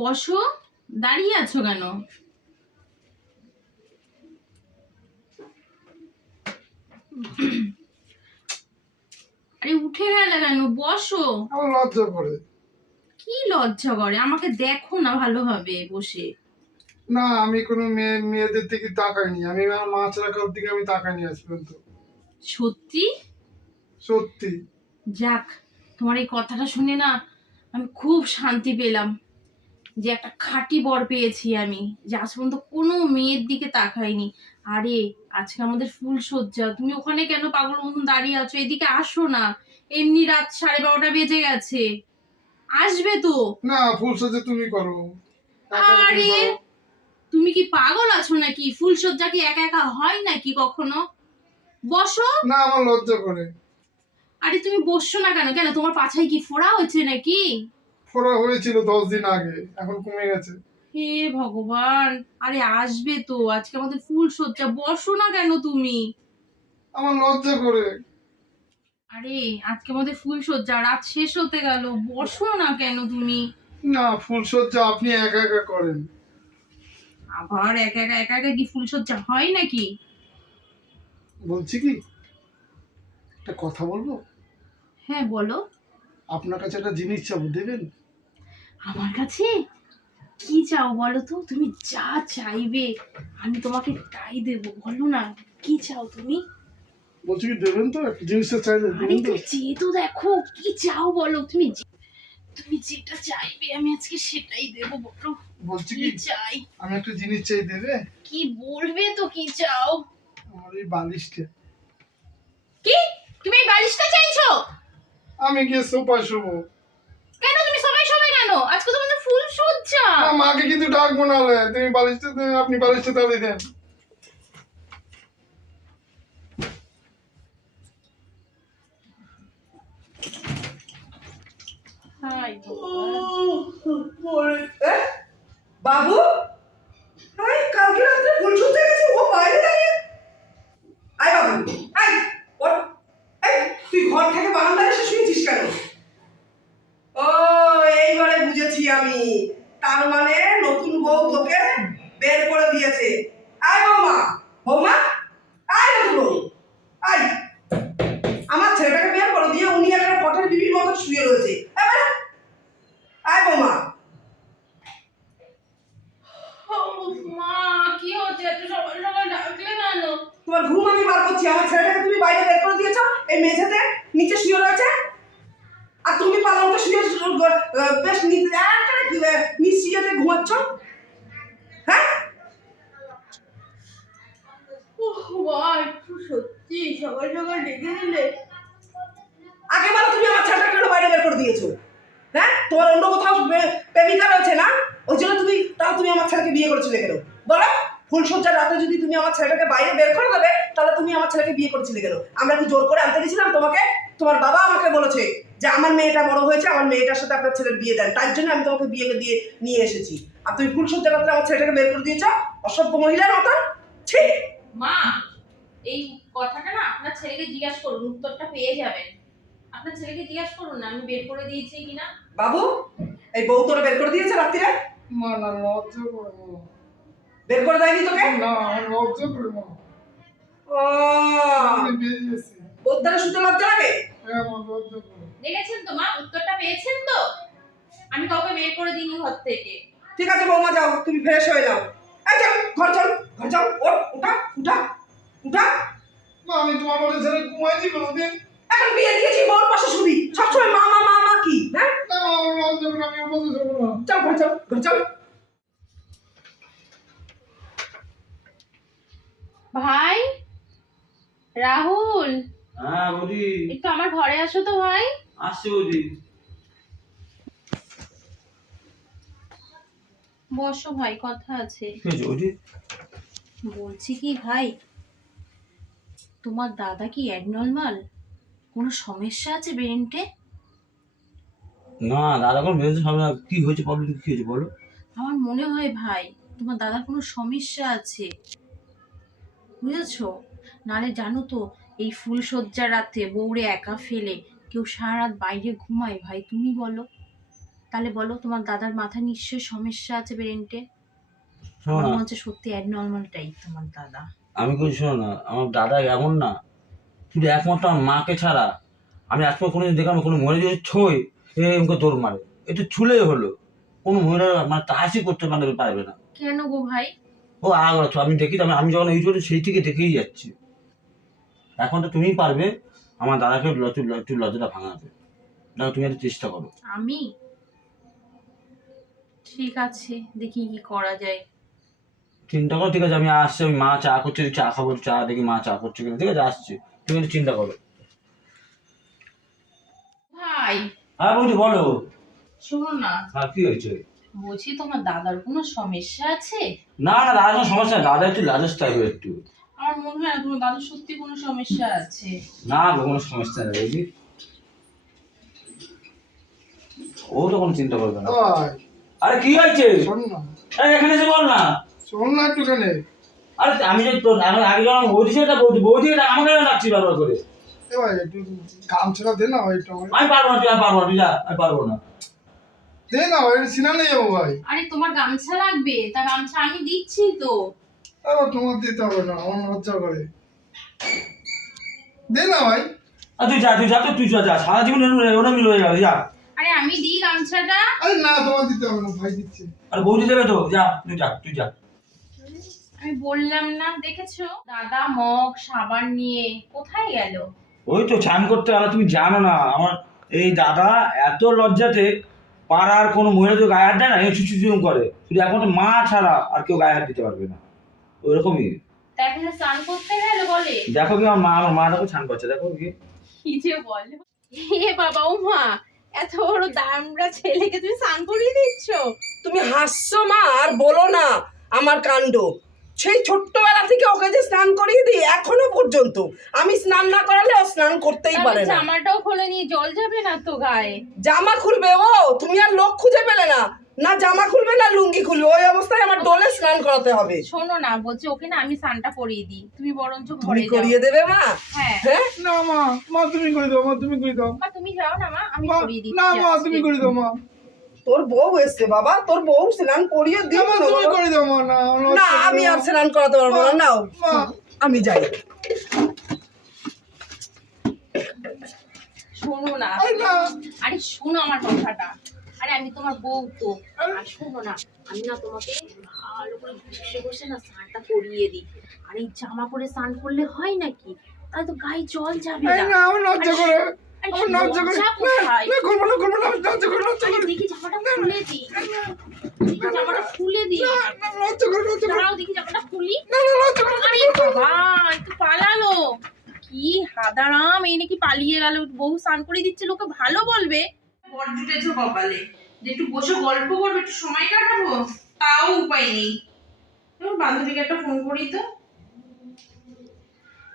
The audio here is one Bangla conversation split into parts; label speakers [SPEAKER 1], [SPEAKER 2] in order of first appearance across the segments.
[SPEAKER 1] বসো দাঁড়িয়ে আছো কেন? আরে উঠে গেলে কেন? বসো।
[SPEAKER 2] আমার লজ্জা করে।
[SPEAKER 1] কি লজ্জা করে? আমাকে দেখো না ভালোভাবে বসে।
[SPEAKER 2] না আমি কোনো মেয়ে মেয়েদের দিকে তাকাইনি। আমি আমার মাছ রাখার দিকে আমি তাকাইনি আজ পর্যন্ত।
[SPEAKER 1] সত্যি?
[SPEAKER 2] সত্যি।
[SPEAKER 1] যাক তোমার এই কথাটা শুনে না আমি খুব শান্তি পেলাম। যে একটা খাঁটি বর পেয়েছি আমি যে আজ পর্যন্ত কোনো মেয়ের দিকে তাকাইনি আরে আজকে আমাদের ফুল সজ্জা তুমি ওখানে কেন পাগল মতন দাঁড়িয়ে আছো? এদিকে আসো না। এমনি রাত সাড়ে বারোটা বেজে গেছে। আসবে তো।
[SPEAKER 2] না ফুল সাজে তুমি করো।
[SPEAKER 1] আরে
[SPEAKER 2] তুমি
[SPEAKER 1] তুমি কি পাগল আছো নাকি? ফুল সজ্জা কি একা একা হয় নাকি কখনো? বসো।
[SPEAKER 2] না আমার লজ্জা করে।
[SPEAKER 1] আরে তুমি বসছো না কেন? কেন তোমার পাছায় কি ফোড়া হয়েছে নাকি?
[SPEAKER 2] ফোড়া হয়েছিল দশ দিন আগে এখন কমে গেছে।
[SPEAKER 1] হে ভগবান আরে আসবে তো আজকে আমাদের ফুল সজ্জা বসো না কেন তুমি?
[SPEAKER 2] আমার লজ্জা করে।
[SPEAKER 1] আরে আজকে আমাদের ফুল সজ্জা রাত শেষ হতে গেল বসো না কেন তুমি?
[SPEAKER 2] না ফুল সজ্জা আপনি একা একা করেন।
[SPEAKER 1] আবার একা একা একা একা কি ফুল সজ্জা হয় নাকি?
[SPEAKER 2] বলছি কি? একটা কথা বলব?
[SPEAKER 1] হ্যাঁ বলো।
[SPEAKER 2] আপনার কাছে একটা জিনিস চাবো দেবেন?
[SPEAKER 1] আমার কাছে? কি চাও বলো তো? তুমি যা চাইবে আমি তোমাকে তাই দেবো। বলো না কি চাও তুমি?
[SPEAKER 2] বলছি কি দেবেন তো? জিনিসটা চাইলে
[SPEAKER 1] আরে চেয়ে তো দেখো কি চাও বলো? তুমি তুমি যেটা চাইবে আমি আজকে সেটাই দেবো বলো।
[SPEAKER 2] বলছি
[SPEAKER 1] কি চাই?
[SPEAKER 2] আমি একটা জিনিস চাই দেবে?
[SPEAKER 1] কি বলবে তো কি চাও?
[SPEAKER 2] আমার এই বালিশটা।
[SPEAKER 1] কি? তুমি এই বালিশটা চাইছো?
[SPEAKER 2] আমি গিয়ে সোফায় শোবো।
[SPEAKER 1] কেন তুমি কেন আজকে তোমাদের ফুল সজ্জা
[SPEAKER 2] না, মাকে কিন্তু ডাকবো না। তুমি বালিশটা আপনি বালিশটা তাড়ি দেন?
[SPEAKER 3] বাবু আই কালকে রাত্রে ফুল শুনতে গেছি ও বাইরে দাঁড়িয়ে আই বাবু আই ওর এই তুই ঘর থেকে বারান্দায় এসে শুয়েছিস কেন ও এইবারে বুঝেছি আমি তার মানে নতুন বউ তোকে বের করে দিয়েছে আয় বৌমা বৌমা আয় নতুন বউ আয় আমার ছেলেটাকে বের করে দিয়ে উনি একটা পটের বিবির মতো শুয়ে রয়েছে এবার আয় বৌমা
[SPEAKER 1] উফ, মা কি হচ্ছে এত সকাল সকাল ডাকলে কেন
[SPEAKER 3] তোমার ঘুম আমি বার করছি আমার ছেলেটাকে তুমি বাইরে বের করে দিয়েছ এই মেঝেতে নিচে শুয়ে রয়েছে আর তুমি পালঙ্কে শুয়ে শু- গ- আহ, বেশ নি- একেবারে কি, আহ, ঘুমাচ্ছ? হ্যাঁ?
[SPEAKER 1] একটু সত্যি সকাল সকাল ডেকে দিলে
[SPEAKER 3] আগে বলো তুমি আমার কেন বাইরে বের করে দিয়েছ? হ্যাঁ? তোমার অন্য কোথাও প্রেমিকা রয়েছে না? ওই জন্য তুমি তাও তুমি আমার ছেলেকে বিয়ে করেছিলে কেন? বলো ফুলসজ্জার রাতে যদি তুমি আমার ছেলেটাকে বাইরে বের করে দেবে তাহলে তুমি আমার ছেলেকে বিয়ে করেছিলে কেন? আমরা কি জোর করে আনতে গেছিলাম তোমাকে? তোমার বাবা আমাকে বলেছে। যে আমার মেয়েটা বড় হয়েছে আমার মেয়েটার সাথে আপনার ছেলের বিয়ে দেন। তার জন্য আমি তোমাকে বিয়ে দিয়ে নিয়ে এসেছি। আর তুমি ফুলসজ্জার রাতে আমার ছেলেটাকে বের করে দিয়েছ। অসভ্য মহিলার মতো ঠিক
[SPEAKER 1] মা এই কথাটা না আপনার ছেলেকে জিজ্ঞাসা করুন উত্তরটা পেয়ে যাবেন। আপনার ছেলেকে জিজ্ঞাসা করুন না আমি বের করে দিয়েছি কিনা।
[SPEAKER 3] বাবু এই বউ তোরা বের করে দিয়েছে রাত্রিরে?
[SPEAKER 2] মা না লজ্জা করে মা।
[SPEAKER 3] বের করে দেয়নি তোকে?
[SPEAKER 2] না লজ্জা করে
[SPEAKER 3] ও। বোদ্ধারে শুতে লজ্জা লাগে?
[SPEAKER 2] হ্যাঁ লজ্জা
[SPEAKER 1] দেখেছেন তো মা? উত্তরটা পেয়েছেন তো? আমি কাউকে বের করে দিইনি ঘর থেকে।
[SPEAKER 3] ঠিক আছে বৌমা যাও তুমি ফ্রেশ হয়ে যাও। এই যাও ঘর চল ঘর যাও ওর উঠা উঠা উঠা।
[SPEAKER 2] মা আমি তোমার বাড়ি ছেড়ে ঘুমাইছি কোনোদিন।
[SPEAKER 3] এখন বিয়ে দিয়েছি বউর পাশে শুবি। সবসময় মা মা মা মা কি হ্যাঁ?
[SPEAKER 2] না আমি না।
[SPEAKER 3] চল ঘর চল ঘর চল।
[SPEAKER 1] ভাই? রাহুল?
[SPEAKER 4] হ্যাঁ বৌদি
[SPEAKER 1] একটু আমার ঘরে আসো তো ভাই। বসো ভাই কথা আছে। বলছি কি ভাই তোমার দাদা কি অ্যাবনর্মাল? কোনো সমস্যা আছে ব্রেনটে?
[SPEAKER 4] না দাদা কোনো মেনশন হবে না কি হয়েছে প্রবলেম কি হয়েছে বলো।
[SPEAKER 1] আমার মনে হয় ভাই তোমার দাদার কোনো সমস্যা আছে। বুঝেছ? নালে জানো তো এই ফুল ফুলসজ্জার রাতে বউরে একা ফেলে কেউ সারা রাত বাইরে ঘুমায় ভাই তুমি বলো। তাহলে বলো তোমার দাদার মাথায় নিশ্চয়ই সমস্যা আছে ব্রেনটে আমার হচ্ছে সত্যি অ্যাবনর্মাল টাইপ তোমার দাদা।
[SPEAKER 4] আমি কিছু শোনো না আমার দাদা এমন না শুধু একমাত্র আমার মাকে ছাড়া। আমি একবার কোনো দেখলাম কোনো মরে যদি ছই এরকম দৌড় মারে। একটু ছুলেই হলো। কোনো মহিলা মানে তাহাসি করতে মানে পারবে না।
[SPEAKER 1] কেন গো ভাই?
[SPEAKER 4] ও আগ্রহ আমি দেখি আমি আমি যখন ইউজ করি সেই থেকে দেখেই যাচ্ছি। এখন তো তুমিই পারবে। আমার দাদাকে লজ্জা একটু লজ্জাটা ভাঙাতে। না তুমি একটা চেষ্টা করো।
[SPEAKER 1] আমি? ঠিক আছে দেখি কি করা যায়।
[SPEAKER 4] চিন্তা করো ঠিক আছে আমি আসছি আমি মা চা করছে চা খাব চা দেখি মা চা করছে কিনা। ঠিক আছে আসছি। তুমি একটু চিন্তা করো।
[SPEAKER 1] ভাই।
[SPEAKER 4] হ্যাঁ বলছি বলো।
[SPEAKER 1] শোনো না।
[SPEAKER 4] হ্যাঁ কি হয়েছে?
[SPEAKER 1] বলছি তোমার দাদার কোনো সমস্যা আছে?
[SPEAKER 4] না না দাদার কোনো সমস্যা নেই। দাদা একটু লাজেস টাইপের একটু।
[SPEAKER 1] আমার মনে হয় না তোমার দাদার সত্যি কোনো সমস্যা আছে?
[SPEAKER 4] না গো, কোনো সমস্যা নেই বুঝলি ও তো কোনো চিন্তা করবে না।
[SPEAKER 2] ভাই
[SPEAKER 4] আরে কি হয়েছে?
[SPEAKER 2] শোন না।
[SPEAKER 4] এই, এখানে এসে বল না।
[SPEAKER 2] শোন না একটুখানি।
[SPEAKER 4] আরে আমি যে তোর আমি আগে যখন বৌদি সেটা বৌদি বৌদি এটা আমাকে রাখছি ব্যবহার করে?
[SPEAKER 2] গামছাটা দে না ভাই।
[SPEAKER 4] আমি পারব না তুই আমি পারব না তুই যা আমি পারব না।
[SPEAKER 2] দে না ভাই সিনানে যাব ভাই।
[SPEAKER 1] আরে তোমার গামছা লাগবে? তা গামছা আমি দিচ্ছি তো।
[SPEAKER 2] আরে তোমার দিতে হবে না আমার লজ্জা করে। দে না ভাই।
[SPEAKER 4] আর তুই যা তুই যা তুই যা যা সারা জীবন ওরা মিল হয়ে গেল যা।
[SPEAKER 1] আরে আমি দিই গামছাটা।
[SPEAKER 2] আরে না তোমার দিতে হবে না ভাই দিচ্ছে।
[SPEAKER 4] আর বৌদি দেবে তো যা তুই যা তুই যা।
[SPEAKER 1] আমি বললাম না দেখেছ? দাদা মগ সাবান নিয়ে কোথায় গেল?
[SPEAKER 4] ওই তো চান করতে গেলে তুমি জানো না আমার এই দাদা এত লজ্জাতে পাড়ার কোনো মহিলা তো গায়ে হাত দেয় না এই চুচু করে। শুধু এখন মা ছাড়া আর কেউ গায়ে হাত দিতে পারবে না। ওইরকমই।
[SPEAKER 1] তা স্নান করতে গেল বলে?
[SPEAKER 4] দেখো কি আমার মা আমার মা দেখো ছান করছে দেখো কি।
[SPEAKER 1] কি যে বলো? হে বাবা ও মা এত বড় দামড়া ছেলেকে তুমি স্নান করিয়ে দিচ্ছ?
[SPEAKER 3] তুমি হাসছো মা আর বলো না আমার কাণ্ড। সেই ছোট্টবেলা থেকে ওকে যে স্নান করিয়ে দিই এখনও পর্যন্ত আমি স্নান না করালে ও স্নান করতেই পারে না।
[SPEAKER 1] জামাটাও খোলে নিয়ে জল যাবে না তো গায়ে?
[SPEAKER 3] জামা খুলবে ও তুমি আর লোক খুঁজে পেলে না। না জামা খুলবে না লুঙ্গি খুলবে ওই অবস্থায় আমার ডোলে স্নান করাতে হবে।
[SPEAKER 1] শোনো না বলছে ওকে না আমি স্নানটা করিয়ে দিই। তুমি বরঞ্চ ঘরে যাও।
[SPEAKER 3] করিয়ে দেবে মা?
[SPEAKER 1] হ্যাঁ।
[SPEAKER 3] হ্যাঁ?
[SPEAKER 2] না মা মা তুমি করে দাও মা তুমি করে দাও।
[SPEAKER 1] মা তুমি যাও না মা আমি করিয়ে দিচ্ছি
[SPEAKER 2] না মা তুমি করে দাও মা।
[SPEAKER 3] তোর বউ এসছে বাবা তোর বউ স্নান করিয়ে দিও
[SPEAKER 2] মা
[SPEAKER 3] না
[SPEAKER 2] তুমি করে দাও মা না
[SPEAKER 3] না আমি আর স্নান করাতে পারব না নাও। আমি যাই।
[SPEAKER 1] শোনো না।
[SPEAKER 2] আরে
[SPEAKER 1] শোনো আমার কথাটা। আরে আমি তোমার বউ তো। আর শোনো না আমি না তোমাকে ভালো করে বসে বসে না স্নানটা করিয়ে দিই। আর এই জামা পরে স্নান করলে হয় নাকি? তাই তো গায়ে জল যাবে
[SPEAKER 2] না। আমার লজ্জা করে। আমার লজ্জা করে। না করব না করব না লজ্জা করে লজ্জা করে।
[SPEAKER 1] দেখি জামাটা খুলে দিই। দেখি জামাটা খুলে দিই।
[SPEAKER 2] না না লজ্জা করে লজ্জা করে।
[SPEAKER 1] দেখি জামাটা খুলি।
[SPEAKER 2] না না লজ্জা করে
[SPEAKER 1] আরে বাবা একটু পালালো। কি হাদারাম এই নাকি পালিয়ে গেল। বউ স্নান করে দিচ্ছে লোকে ভালো বলবে। বর জুটেছো কপালে যে একটু বসে গল্প করব, একটু সময় কাটাবো, তাও উপায় নেই। বান্ধবীকে একটা ফোন করি তো।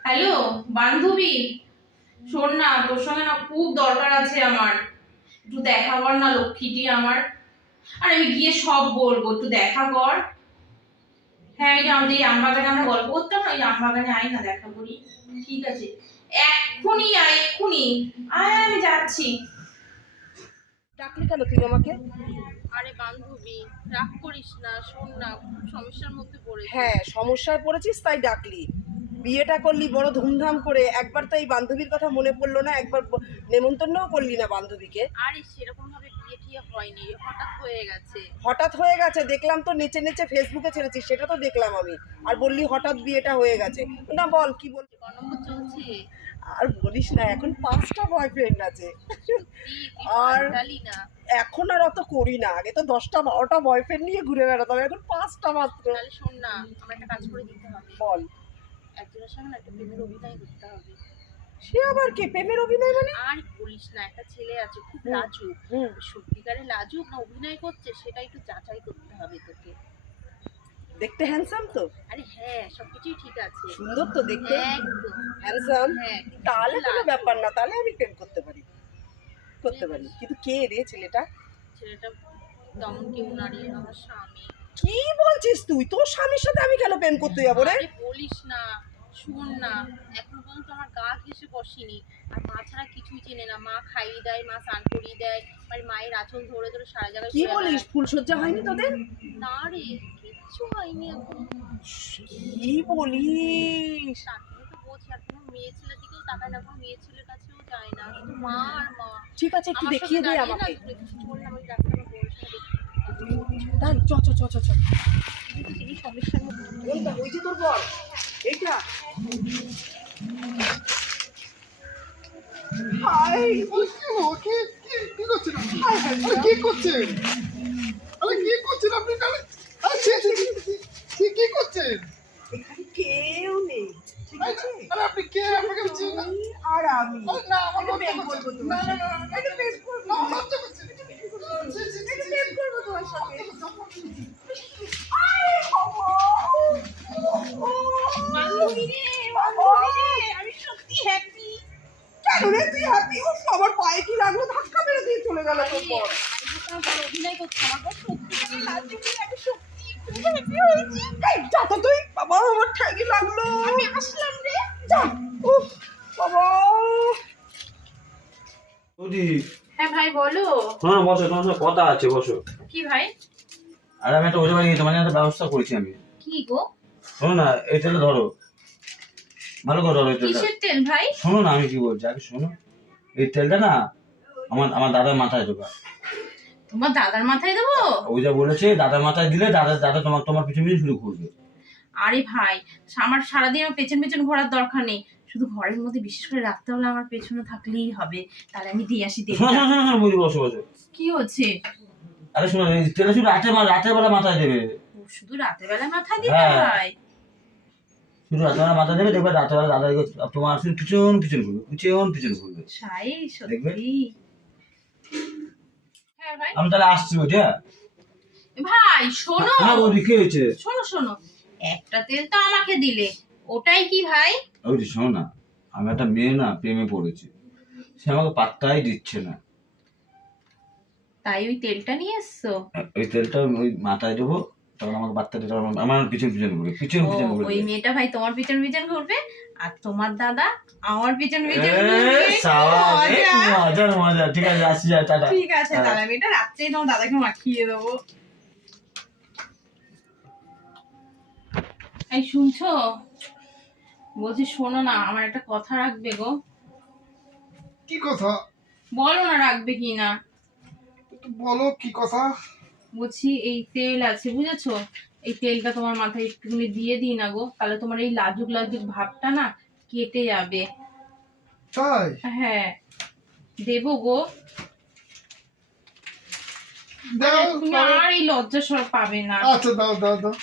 [SPEAKER 1] হ্যালো বান্ধবী। শোন না, তোর সঙ্গে না খুব দরকার আছে আমার। একটু দেখা কর না, লক্ষ্মীটি আমার। আর, আমি গিয়ে সব বলব, একটু দেখা কর। হ্যাঁ এই যে আমাদের এই আমবাগানে আমরা গল্প করতাম না ওই আমবাগানে আয় না, দেখা করি। ঠিক আছে। এক্ষুনি আয় এক্ষুনি। আয়, আমি যাচ্ছি।
[SPEAKER 3] ডাকলি কেন তুই আমাকে?
[SPEAKER 1] আরে বান্ধবী রাগ করিস না শোন না সমস্যার মধ্যে পড়েছি।
[SPEAKER 3] হ্যাঁ সমস্যায় পড়েছিস তাই ডাকলি। বিয়েটা করলি বড় ধুমধাম করে একবার তো এই বান্ধবীর কথা মনে পড়ল না একবার নেমন্তন্নও করলি না বান্ধবীকে।
[SPEAKER 1] আরে সেরকম ভাবে বিয়ে টিয়ে হয়নি হঠাৎ হয়ে গেছে।
[SPEAKER 3] হঠাৎ হয়ে গেছে দেখলাম তো নেচে নেচে ফেসবুকে ছেড়েছিস সেটা তো দেখলাম আমি। আর বললি হঠাৎ বিয়েটা হয়ে গেছে। না বল কি বল
[SPEAKER 1] ক নম্বর চলছে।
[SPEAKER 3] আর বলিস না এখন পাঁচটা বয়ফ্রেন্ড আছে। আর এখন আর অত করি না আগে তো দশটা বারোটা বয়ফ্রেন্ড নিয়ে ঘুরে বেড়াতাম এখন পাঁচটা মাত্র।
[SPEAKER 1] শোন না আমার একটা কাজ করে দিতে হবে।
[SPEAKER 3] বল।
[SPEAKER 1] একজনের সঙ্গে একটা প্রেমের অভিনয় করতে হবে।
[SPEAKER 3] সে আবার কি প্রেমের অভিনয় মানে?
[SPEAKER 1] আর বলিস না একটা ছেলে আছে খুব লাজুক। সত্যিকারে লাজুক না অভিনয় করছে সেটা একটু যাচাই করতে হবে তোকে।
[SPEAKER 3] দেখতে হ্যান্ডসাম তো?
[SPEAKER 1] আরে হ্যাঁ সবকিছুই ঠিক আছে।
[SPEAKER 3] সুন্দর তো দেখতে। হ্যান্ডসাম
[SPEAKER 1] হ্যাঁ
[SPEAKER 3] তাহলে কোনো ব্যাপার না তাহলে আমি প্রেম করতে পারি। করতে পারি। কিন্তু কে রে ছেলেটা?
[SPEAKER 1] ছেলেটা তেমন কেউ না আমার স্বামী।
[SPEAKER 3] কি বলছিস তুই? তোর স্বামীর সাথে আমি কেন প্রেম করতে যাব রে?
[SPEAKER 1] বলিস না শোন না এখন পর্যন্ত আমার গা ঘেসে বসেনি। আর মা ছাড়া কিছুই চেনে না মা খাইয়ে দেয় মা স্নান করিয়ে দেয় আর মায়ের আঁচল ধরে ধরে সারা জায়গায়
[SPEAKER 3] কি বলিস? ফুলসজ্জা হয়নি তোদের?
[SPEAKER 1] না রে। কিচ্ছু হয়নি এখন।
[SPEAKER 3] কি বলিস?
[SPEAKER 1] বলছি আর মেয়ে ছেলের দিকেও তাকায় না কোনো মেয়ে ছেলের কাছেও যায় না শুধু মা আর মা।
[SPEAKER 3] ঠিক আছে একটু দেখিয়ে দে আমাকে। তাই চ চ চ চ চ।
[SPEAKER 1] সমস্যার মধ্যে
[SPEAKER 3] এইটা ওই যে তোর বল এইটা। হাই
[SPEAKER 2] করছেন কি করছেন আপনি? কি করছেন?
[SPEAKER 3] এখানে কেউ নেই ঠিক আছে
[SPEAKER 2] আরে আপনি কে? আপনাকে চিনি না।
[SPEAKER 3] আর আমি
[SPEAKER 2] না, আমার
[SPEAKER 3] এটা
[SPEAKER 2] লজ্জা
[SPEAKER 3] প্রেম
[SPEAKER 2] করছে।
[SPEAKER 3] করব তোমার
[SPEAKER 2] না, না, না,
[SPEAKER 3] এটা প্রেম করব।
[SPEAKER 2] না, আমার লজ্জা করছে। ছি, ছি, ছি, ছি,
[SPEAKER 3] এটা
[SPEAKER 2] ছি।
[SPEAKER 3] প্রেম তোমার সাথে। আয় ও, বান্ধবী রে, বান্ধবী রে, আমি সত্যি happy। কেন রে তুই হ্যাপি ও আমার পায়ে কি লাগল ধাক্কা মেরে দিয়ে চলে গেল তোর
[SPEAKER 1] অভিনয় করছে আমার সত্যি
[SPEAKER 3] খুব happy হয়েছি। এই, যা তো তুই বাবা আমার ঠ্যাঙ্গি লাগল। আমি আসলাম রে। যা উফ বাবা।
[SPEAKER 4] বৌদি।
[SPEAKER 1] হ্যাঁ ভাই বলো।
[SPEAKER 4] শোনো বসো তোমার সাথে কথা আছে বসো।
[SPEAKER 1] কি ভাই?
[SPEAKER 4] আর আমি একটা তোমার জন্য একটা ব্যবস্থা করেছি আমি।
[SPEAKER 1] কি গো?
[SPEAKER 4] শোনো না এই তেলটা ধরো। ভালো করে ধরো এই তেলটা।
[SPEAKER 1] কিসের তেল ভাই?
[SPEAKER 4] শোনো না আমি কি বলছি আগে শোনো। এই তেলটা না আমার আমার দাদার মাথায় দেবা
[SPEAKER 1] তোমার দাদার মাথায় দেবো?
[SPEAKER 4] ওই যা বলেছে দাদার মাথায় দিলে দাদা দাদা তোমার তোমার পিছনে পিছনে শুরু করবে।
[SPEAKER 1] আরে ভাই আমার সারাদিন আমার পেছন পেছন ঘোরার দরকার নেই। শুধু ঘরের মধ্যে বিশেষ করে আমার পেছনে থাকলেই হবে। তাহলে আমি দিয়ে আসি
[SPEAKER 4] বুঝি বসো বসো।
[SPEAKER 1] কি হচ্ছে?
[SPEAKER 4] আরে শোনো তেলটা শুধু রাতে রাতের বেলা মাথায় দেবে।
[SPEAKER 1] শুধু রাতের বেলা মাথায় দিতে
[SPEAKER 4] হ্যাঁ।
[SPEAKER 1] হয়
[SPEAKER 4] শুধু রাতের বেলা মাথায় দেবে দেখবে রাতের বেলা দাদা তোমার পিছন পিছন ঘুরবে পিছন পিছন ঘুরবে।
[SPEAKER 1] সাই? সত্যি। ভাই
[SPEAKER 4] আমি তাহলে আসছি বুঝে
[SPEAKER 1] ভাই শোনো।
[SPEAKER 4] হ্যাঁ বৌদি কি হয়েছে?
[SPEAKER 1] শোনো শোনো। একটা তেল তো আমাকে দিলে। ওটাই কি ভাই?
[SPEAKER 4] ওই যে শোনো না আমি একটা মেয়ে না প্রেমে পড়েছি। সে আমাকে পাত্তাই দিচ্ছে না।
[SPEAKER 1] তাই ওই তেলটা নিয়ে এসছো?
[SPEAKER 4] ওই তেলটা ওই মাথায় দেবো। তখন আমাকে পাত্তা দিতে পারবে আমার পিছন পিছন ঘুরবে পিছন পিছন ঘুরবে
[SPEAKER 1] ওই মেয়েটা ভাই তোমার পিছন পিছন ঘুরবে আর তোমার দাদা আমার পিছন পিছন মজা।
[SPEAKER 4] মজার মজা। ঠিক আছে আসছি যা টাটা।
[SPEAKER 1] ঠিক আছে
[SPEAKER 4] হ্যাঁ।
[SPEAKER 1] তাহলে আমি এটা রাত্রেই তোমার দাদাকে মাখিয়ে দেবো। এই শুনছো? বলছি শোনো না আমার একটা কথা রাখবে গো।
[SPEAKER 2] কি কথা?
[SPEAKER 1] বলো না রাখবে কি না।
[SPEAKER 2] বলো কি কথা?
[SPEAKER 1] বলছি এই তেল আছে বুঝেছ? এই তেলটা তোমার মাথায় একটুখানি দিয়ে দিই না গো। তাহলে তোমার এই লাজুক লাজুক ভাবটা না কেটে যাবে।
[SPEAKER 2] তাই?
[SPEAKER 1] হ্যাঁ। দেবো গো। তুমি আর এই লজ্জা সব পাবে না।
[SPEAKER 2] আচ্ছা দাও দাও দাও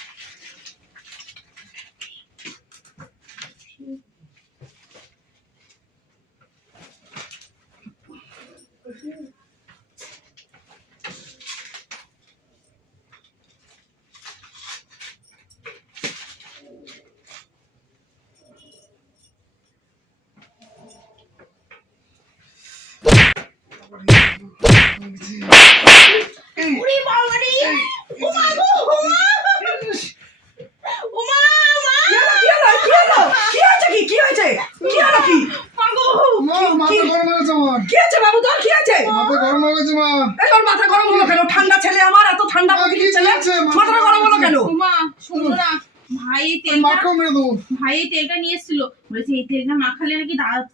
[SPEAKER 1] উড়ি বাবারে ও মা গো ও মা ও মা মা
[SPEAKER 3] কি হলো কি হলো কি হয়েছে কি কি হয়েছে কি হলো কি
[SPEAKER 1] মা গো
[SPEAKER 2] মা মাথা গরম হয়ে গেছে আমার
[SPEAKER 3] কি হয়েছে বাবু তোর কি হয়েছে
[SPEAKER 2] মাথা গরম হয়ে গেছে মা
[SPEAKER 3] এই তোর মাথা গরম হলো কেন ঠান্ডা ছেলে আমার এত ঠান্ডা
[SPEAKER 2] মা, কি
[SPEAKER 3] প্রকৃতির ছেলে
[SPEAKER 2] হয়েছে? মাথা
[SPEAKER 3] মাথাটা গরম হলো কেন
[SPEAKER 1] ও মা শোনো না ভাই এই তেলটা
[SPEAKER 2] মাকেও মেরে দেবো
[SPEAKER 1] ভাই এই তেলটা নিয়ে এসেছিল বলেছে এই তেলটা মাখালে নাকি দাঁত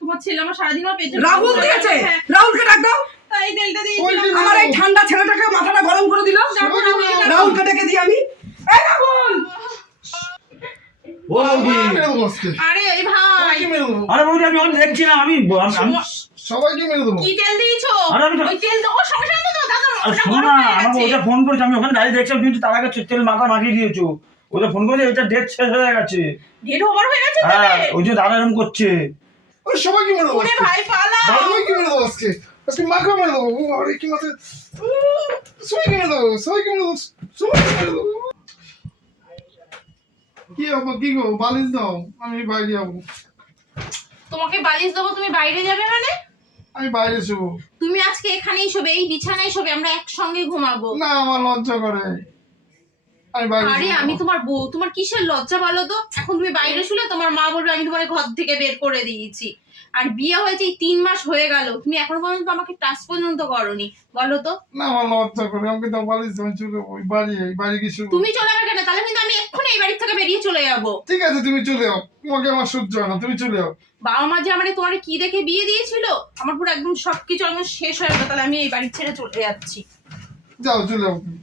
[SPEAKER 1] তোমার ছেলে আমার সারাদিন আমার পেছনে
[SPEAKER 3] রাহুল দিয়েছে
[SPEAKER 1] হ্যাঁ,
[SPEAKER 3] রাহুলকে ডাক দাও।
[SPEAKER 1] তাই এই তেলটা দিয়েছিলাম
[SPEAKER 3] আমার এই ঠান্ডা ছেলেটাকে মাথাটা গরম করে দিল। রাহুলকে ডেকে দিই আমি। এই রাহুল!
[SPEAKER 4] ও বৌদি
[SPEAKER 2] মাকে মেরে দেবো আজকে।
[SPEAKER 1] আরে এই ভাই।
[SPEAKER 2] সবাইকে মেরে দেবো।
[SPEAKER 4] আরে বৌদি আমি ওখানে দেখছিলাম আমি আমি-
[SPEAKER 2] সবাইকে মেরে দেবো।
[SPEAKER 1] কি তেল দিয়েছ?
[SPEAKER 4] আরে আমি
[SPEAKER 1] ওই তেল দাও সমস্যা তো দাদা
[SPEAKER 4] শোনো আমাকে ওটা ফোন করেছে আমি ওখানে দাঁড়িয়ে দেখছিলাম কিন্তু তার আগে তেল মাথা মাখিয়ে দিয়েছ। ওটা ফোন করেছে এটা ডেট শেষ হয়ে গেছে।
[SPEAKER 1] ডেট ওভার হয়ে গেছে
[SPEAKER 4] হ্যাঁ ওই যে দাদা এরকম করছে।
[SPEAKER 2] ওই সবাইকে মেরে দেবো
[SPEAKER 1] ওরে ভাই পালা।
[SPEAKER 2] সবাইকে মেরে দেবো আজকে? আজকে মাকেও মেরে দেবো। আরে কি মাথা উম, সবাইকে মেরে দেবো? সবাইকে মেরে দেবো? সবাইকে মেরে দেবো? কি হব কি গো বালিশ দাও আমি বাইরে যাব।
[SPEAKER 1] তোমাকে বালিশ দেবো তুমি বাইরে যাবে মানে?
[SPEAKER 2] আমি বাইরে শুবো।
[SPEAKER 1] তুমি আজকে এখানেই শোবে এই বিছানায় শোবে আমরা একসঙ্গে ঘুমাবো।
[SPEAKER 2] না আমার লজ্জা করে।
[SPEAKER 1] আরে আমি তোমার বউ তোমার কিসের লজ্জা বলো তো? এখন তুমি বাইরে শুলে তোমার মা বলবে আমি তোমার ঘর থেকে বের করে দিয়েছি। আর বিয়ে হয়েছে এই তিন মাস হয়ে গেল। তুমি এখন পর্যন্ত আমাকে টাচ পর্যন্ত করনি। বলো তো।
[SPEAKER 2] না আমার লজ্জা করে আমাকে তো বাড়ি আমি চলে যাব। বাড়ি এই বাড়ি কি শুবো
[SPEAKER 1] তুমি চলে যাবে কেন? তাহলে কিন্তু আমি এক্ষুনি এই বাড়ির থেকে বেরিয়ে চলে যাব।
[SPEAKER 2] ঠিক আছে তুমি চলে যাও। তোমাকে আমার সহ্য হয় না তুমি চলে যাও।
[SPEAKER 1] বাবা মা যে আমার তোমার কি দেখে বিয়ে দিয়েছিল? আমার পুরো একদম সবকিছু একদম শেষ হয়ে গেল তাহলে আমি এই বাড়ি ছেড়ে চলে যাচ্ছি।
[SPEAKER 2] যাও চলে যাও। তুমি।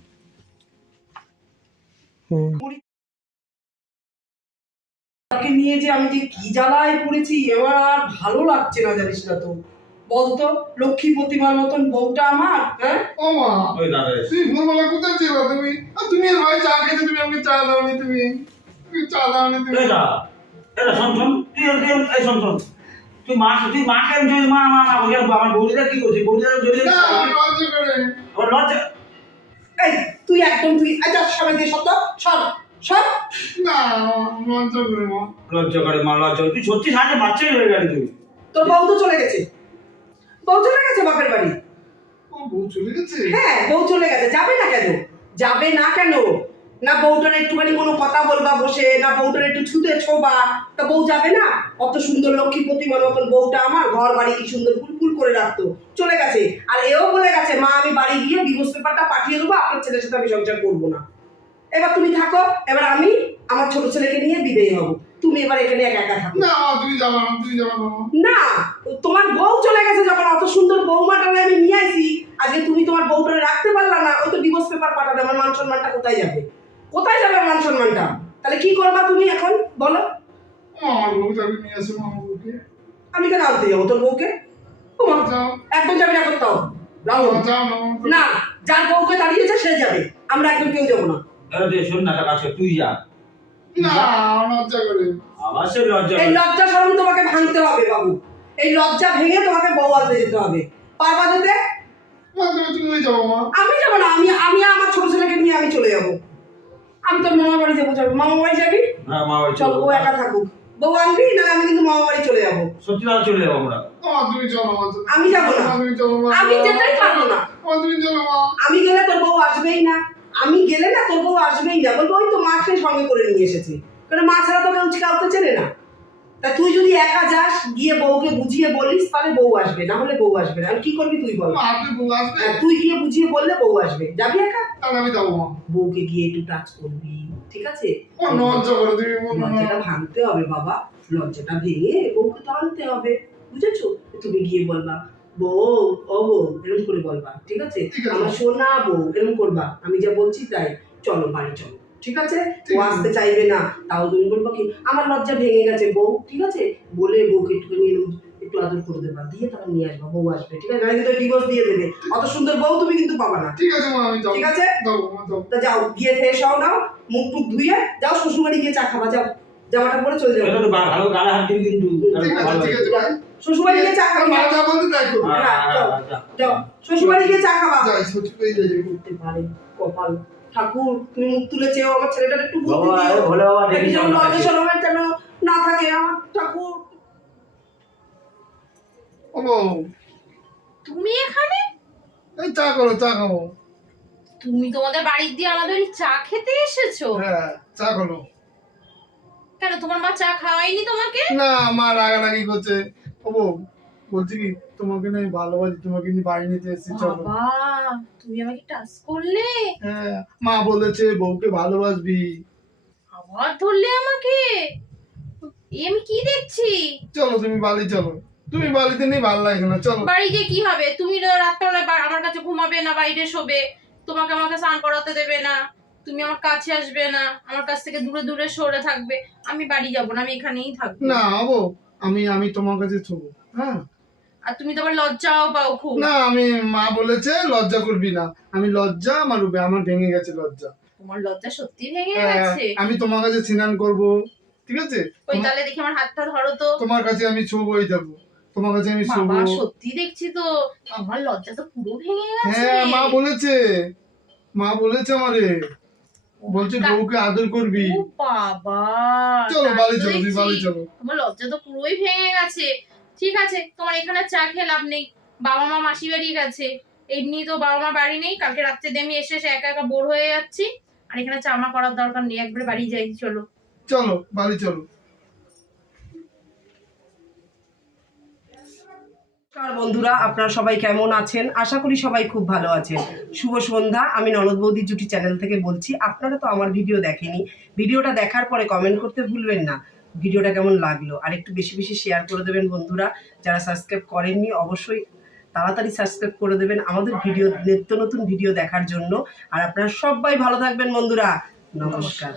[SPEAKER 3] তাকে নিয়ে যে আমি যে কি জ্বালায় পড়েছি এবার আর ভালো লাগছে না জানিস না তো। বলতো লক্ষ্মী প্রতিমার মতন বউটা আমার হ্যাঁ?
[SPEAKER 2] ও মা।
[SPEAKER 4] ওই দাদা।
[SPEAKER 2] তুমি ভোরবেলা কোথায় ছিল তুমি? আর তুমি এর ভাই চা খেতে তুমি আমাকে চা দাওনি তুমি। তুমি চা দাওনি তুমি।
[SPEAKER 4] এটা এটা শোন শোন তুই তুই এই শোন শোন। তুই মা তুই মাকে মা মা মা বলে আমার বৌদিরা কি করছে? বৌদিরা যদি
[SPEAKER 2] না লজ্জা করে।
[SPEAKER 4] লজ্জা
[SPEAKER 3] এই তুই একদম তুই আচ্ছা সবাই দিয়ে সব সব সব
[SPEAKER 2] না লজ্জা করে মা।
[SPEAKER 4] লজ্জা করে মা লজ্জা তুই সত্যি সাথে বাচ্চাই হয়ে গেলি তুই।
[SPEAKER 3] তোর বউ তো চলে গেছে। বউ চলে গেছে বাপের বাড়ি।
[SPEAKER 2] বউ চলে গেছে?
[SPEAKER 3] হ্যাঁ বউ চলে গেছে। যাবে না কেন? যাবে না কেন? না বউটার একটুখানি কোনো কথা বলবা বসে না বউটার একটু ছুতে ছোবা তা বউ যাবে না? অত সুন্দর লক্ষ্মী প্রতিমার মতন বউটা আমার ঘর বাড়ি কি সুন্দর ফুলফুল করে রাখতো। চলে গেছে। আর এও বলে গেছে মা আমি বাড়ি গিয়ে ডিভোর্স পেপারটা পাঠিয়ে দেবো আপনার ছেলের সাথে আমি সংসার করব না। এবার তুমি থাকো এবার আমি আমার ছোট ছেলেকে নিয়ে বিদেয়ী হব। তুমি এবার এখানে একা একা থাকো।
[SPEAKER 2] না তুমি যাবে তুমি যাবে না
[SPEAKER 3] তোমার বউ চলে গেছে যখন অত সুন্দর বৌমাটারে আমি নিয়ে আসি আজকে তুমি তোমার বউটারে রাখতে পারলা না ওই তো ডিভোর্স পেপার পাঠাবে আমার মান সম্মানটা কোথায় যাবে? কোথায় যাবে মান সম্মানটা? তাহলে কি করবা তুমি এখন? বলো।
[SPEAKER 2] আমার বউ যাবে নিয়ে আসো আমার বউকে।
[SPEAKER 3] আমি কেন আনতে যাব তোর বউকে? একদম যাবে না কোথাও
[SPEAKER 2] না
[SPEAKER 3] যার বউকে দাঁড়িয়েছে সে যাবে। আমরা একদম কেউ যাব না।
[SPEAKER 4] শোন না তুই যা।
[SPEAKER 2] না লজ্জা করে।
[SPEAKER 4] আবার সে লজ্জা
[SPEAKER 3] এই লজ্জা তোমাকে ভাঙতে হবে বাবু। এই লজ্জা ভেঙে তোমাকে বউ আনতে যেতে হবে। পারবা যেতে?
[SPEAKER 2] মা তুমি তুমি যাব মা।
[SPEAKER 3] আমি যাব না আমি আমি আমার ছোট ছেলেকে নিয়ে আমি চলে যাব। আমি তোর মামা বাড়ি যাব চল। মামা বাড়ি যাবি?
[SPEAKER 4] হ্যাঁ বাড়ি
[SPEAKER 3] চল
[SPEAKER 4] চলো।
[SPEAKER 3] ও একা থাকুক। বউ আনবি না আমি কিন্তু মামা বাড়ি চলে যাব।
[SPEAKER 4] সত্যি তাহলে চলে যাব আমরা।
[SPEAKER 2] তুমি চলো
[SPEAKER 3] আমি যাব না।
[SPEAKER 2] তুমি চলো
[SPEAKER 3] আমি যেতেই পারব না।
[SPEAKER 2] তুমি চলো
[SPEAKER 3] আমি গেলে তোর বউ আসবেই না। আমি গেলে না তোর বউ আসবেই না। বলব ওই তো মাকে সঙ্গে করে নিয়ে এসেছি। কারণ মা ছাড়া তো কেউ কাউকে চেনে না। তা তুই যদি একা যাস গিয়ে বউকে বুঝিয়ে বলিস তাহলে বউ আসবে না হলে বউ আসবে না। কি করবি তুই বল।
[SPEAKER 2] আপনি বউ আসবে?
[SPEAKER 3] হ্যাঁ, তুই গিয়ে বুঝিয়ে বললে বউ আসবে। যাবি একা?
[SPEAKER 2] তাহলে আমি যাব
[SPEAKER 3] বউকে গিয়ে একটু টাচ করবি ঠিক আছে?
[SPEAKER 2] লজ্জা করে তুমি
[SPEAKER 3] লজ্জাটা ভাঙতে হবে বাবা। লজ্জাটা ভেঙে বউকে তো আনতে হবে বুঝেছ? তুমি গিয়ে বলবা বউ ও বউ এরকম করে বলবা ঠিক আছে?
[SPEAKER 2] ঠিক আছে।
[SPEAKER 3] আমার সোনা বউ এরকম করবা। আমি যা বলছি তাই। চলো বাড়ি চলো। ঠিক আছে? ও আসতে চাইবে না। তাও তুমি বলব কি? আমার লজ্জা ভেঙে গেছে বউ ঠিক আছে? বলে বউকে একটু নিয়ে একটু আদর করে দেবা। দিয়ে তারপর নিয়ে আসবা বউ আসবে ঠিক আছে? নাহলে কিন্তু ডিভোর্স দিয়ে দেবে। অত সুন্দর বউ তুমি কিন্তু পাবা না।
[SPEAKER 2] ঠিক আছে মা আমি যাব।
[SPEAKER 3] ঠিক আছে?
[SPEAKER 2] যাব যাব।
[SPEAKER 3] তা যাও গিয়ে ফ্রেশ হও নাও মুখ টুক ধুয়ে যাও শ্বশুরবাড়ি গিয়ে চা খাবা যাও। জামাটা পরে চলে যাও।
[SPEAKER 4] এটা ভালো গালা হাত কিন্তু
[SPEAKER 2] ঠিক আছে ঠিক আছে ভাই
[SPEAKER 3] শ্বশুরবাড়ি গিয়ে চা খাবা।
[SPEAKER 2] মা যা বলতে তাই করব
[SPEAKER 4] হ্যাঁ, হ্যাঁ, হ্যাঁ।
[SPEAKER 3] যাও। শ্বশুরবাড়ি গিয়ে চা খাবা।
[SPEAKER 2] যাই পেয়ে যাই।
[SPEAKER 3] করতে পারে কপাল। ঠাকুর তুমি মুখ তুলে চেয়েও আমার ছেলেটার একটু বুদ্ধি
[SPEAKER 4] বাবা
[SPEAKER 3] দিও।
[SPEAKER 4] ভোলে বাবা দেখি
[SPEAKER 3] যেন
[SPEAKER 4] না
[SPEAKER 3] থাকে আমার ঠাকুর।
[SPEAKER 2] ও
[SPEAKER 1] তুমি এখানে?
[SPEAKER 2] এই চা করো চা খাব।
[SPEAKER 1] তুমি তোমাদের বাড়ির দিয়ে আমাদের চা খেতে এসেছ?
[SPEAKER 2] হ্যাঁ চা করো
[SPEAKER 1] কেন তোমার মা চা খাওয়াইনি তোমাকে?
[SPEAKER 2] না মা রাগারাগি করছে। ও বলছি কি তোমাকে না আমি ভালোবাসি তোমাকে নিয়ে বাড়ি নিতে এসেছি চলো।
[SPEAKER 1] বাবা তুমি আমাকে টাচ করলে?
[SPEAKER 2] হ্যাঁ মা বলেছে বউকে ভালোবাসবি।
[SPEAKER 1] আবার ধরলে আমাকে? আমি কি দেখছি?
[SPEAKER 2] চলো তুমি বালি চলো। তুমি বালিতে নেই ভালো লাগে না চলো।
[SPEAKER 1] বাড়ি গিয়ে কি হবে? তুমি বা- আমার কাছে ঘুমাবে না বাইরে শোবে। তোমাকে আমাকে স্নান করাতে দেবে না। তুমি আমার কাছে আসবে না। আমার কাছ থেকে দূরে দূরে সরে থাকবে। আমি বাড়ি যাব না আমি এখানেই থাকব।
[SPEAKER 2] না বউ আমি আমি তোমার কাছে ছবো হ্যাঁ?
[SPEAKER 1] আর তুমি তো আবার লজ্জাও পাও খুব।
[SPEAKER 2] না আমি মা বলেছে লজ্জা করবি না। আমি লজ্জা আমার রূপে আমার ভেঙে গেছে লজ্জা।
[SPEAKER 1] তোমার লজ্জা সত্যি ভেঙে
[SPEAKER 2] হ্যাঁ,
[SPEAKER 1] গেছে?
[SPEAKER 2] আমি তোমার কাছে স্নান করব ঠিক আছে?
[SPEAKER 1] ওই
[SPEAKER 2] তোমার-
[SPEAKER 1] তাহলে দেখি আমার হাতটা ধরো তো।
[SPEAKER 2] তোমার কাছে আমি যাব তোমার কাছে আমি ছবো
[SPEAKER 1] বাবা সত্যি দেখছি তো। আমার লজ্জা তো পুরো ভেঙে গেছে।
[SPEAKER 2] হ্যাঁ মা বলেছে। মা বলেছে আমারে। বলছে বউকে আদর করবি।
[SPEAKER 1] বাবা
[SPEAKER 2] চলো বাড়ি চলো বাড়ি চলো।
[SPEAKER 1] তোমার লজ্জা তো পুরোই ভেঙে গেছে। ঠিক আছে তোমার এখানে চা খেয়ে লাভ নেই। বাবা মা মাসি বাড়ি গেছে। এমনি তো বাবা মা বাড়ি নেই কালকে রাত্রে দিয়ে আমি এসে এসে একা একা বোর হয়ে যাচ্ছি। আর এখানে চামা করার দরকার নেই একবারে বাড়ি যাই চলো।
[SPEAKER 2] চলো বাড়ি চলো।
[SPEAKER 3] নমস্কার বন্ধুরা আপনারা সবাই কেমন আছেন? আশা করি সবাই খুব ভালো আছেন। শুভ সন্ধ্যা আমি ননদ বৌদি জুটি চ্যানেল থেকে বলছি আপনারা তো আমার ভিডিও দেখেনি। ভিডিওটা দেখার পরে কমেন্ট করতে ভুলবেন না। ভিডিওটা কেমন লাগল? আর একটু বেশি বেশি শেয়ার করে দেবেন বন্ধুরা। যারা সাবস্ক্রাইব করেননি, অবশ্যই তাড়াতাড়ি সাবস্ক্রাইব করে দেবেন আমাদের ভিডিও, নিত্য নতুন ভিডিও দেখার জন্য। আর আপনারা সবাই ভালো থাকবেন বন্ধুরা। নমস্কার।